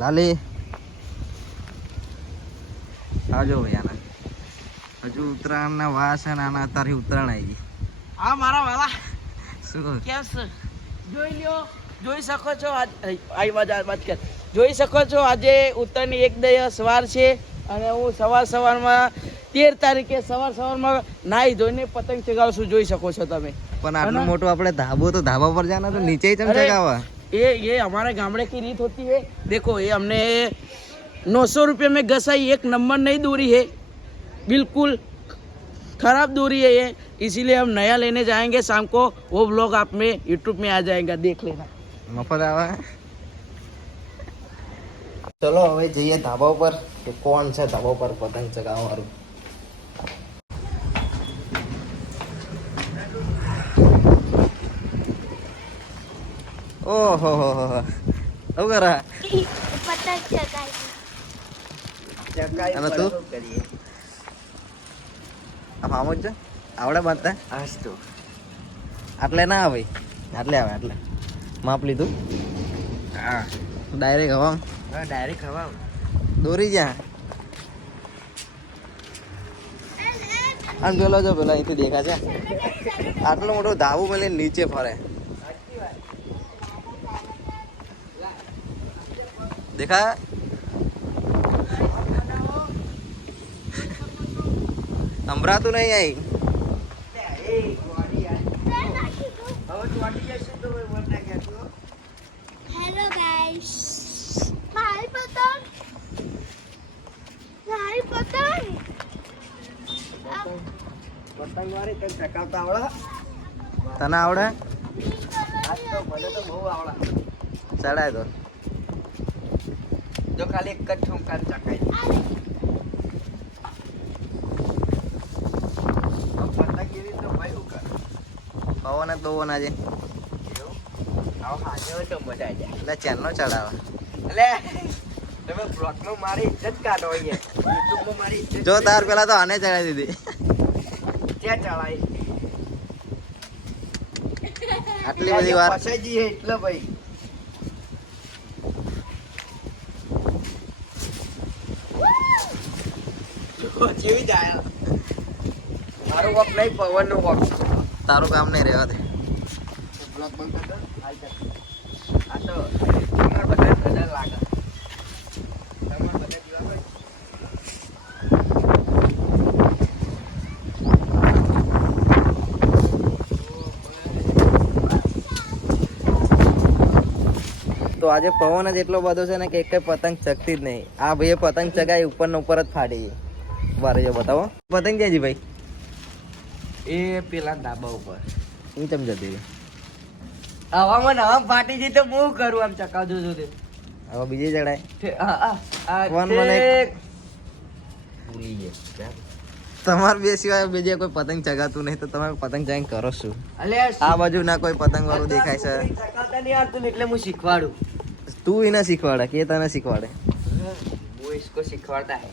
લાલી આવજો ભૈયાના હજુ ઉત્તરાયણના વાસ છે ને આના અત્યારે ઉત્તરાયણ આવી ગઈ. હા મારા વાલા શું કેમ છે? જોઈ લ્યો, જોઈ શકો છો જોઈ શકો છો આજે ઉત્તરાયણની એક દિવસ વાર છે અને હું સવારમાં 13 તારીખે સવારમાં નાહી ધોઈને પતંગ ચગાવશું. જોઈ શકો છો તમે. પણ આટલું મોટું આપણે ધાબા પર જાના તો નીચે ही चमचगावा. ये हमारे गामड़े की रीत होती है. देखो ये हमने 900 रुपये में गसाई, एक नंबर नहीं दूरी है, बिल्कुल खराब दूरी है ये, इसीलिए हम नया लेने जाएंगे शाम को. वो व्लॉग आप में यूट्यूब में आ जाएगा, देख लेना. મફત આવે. ચલો હવે જઈએ ધાબા ઉપર કે કોણ છે ધાબા ઉપર પતંગ ચગાવવાનું. ઓહો હો હો શું કરા પતંગ ચગાઈ અને તું આમ આમ જ આવડે બાંધતા आज तो આટલે ના આવે આટલે આવે આટલે માપ લીધું हाँ ડાયરેક્ટ હવા डायरेक्ट हवा દોરી જ્યાં આમ પેલો જો પેલા અહીંથી દેખા છે આટલું મોટું ધાબુ મળે નીચે ફરે દેખા સંભળાતું નહીં અહીં હેલો ગાઈસ, મારી પતંગ પતંગ વાળી કઈ ચકાવતા આવડે? તને આવડે આજ તો મને તો બહુ આવડે. ચડાય તો જો ખાલી એક જ ઠુમકા ચકાઈ પતંગ એવી તો ભાઈ હું કર પવન જ બહુ ના છે આવો હાજર હોય તો મજા આવી જાય. એટલે ચેનનો ચડાવે એટલે તમે બ્લોગમાં મારી ઇજ્જત કાઢો અહીંયા, યુટ્યુબમાં મારી ઇજ્જત જો તાર પેલા તો આને ચડાવી દીધી ક્યાં ચડાય? આટલી બધી વાર ફસાઈ જઈએ એટલે ભાઈ. જો જેવી જાય મારું વોક નહીં, પવનનું વોક. તારું કામ નહીં રહેવા દે બ્લોગ બંધ કરતો આ તો તમારે બધા નજર લાગે. તમારે બધા પીવા ભાઈ તો આજે પવન જ એટલો બધો છે ને કે એક પતંગ ચગતી જ નહીં. આ ભાઈએ પતંગ ચગાવી ઉપર ને ઉપર જ ફાડી. બારે જો બતાવો પતંગ ક્યાં જી ભાઈ? એ પેલા ધાબા ઉપર હું ચમ જતી રહી હવામાં હવા ફાટી જઈ તો હું કરું? આમ ચકાવજો છો તે હવે બીજી ચડાય કોણ મને ઠેક. ભૂલી ગયા. તમારે બે સિવાય બીજે કોઈ પતંગ ચગાતું નહીં તો તમે પતંગ ચગાઈને કરો શું? અલ્યા આ બાજુ ના કોઈ પતંગ વાળું દેખાય છે. ચકાવતા નહીં આવડતું ને એટલે હું શીખવાડું. તું એને શીખવાડે કે તને શીખવાડે? वो इसको सिखवाता है.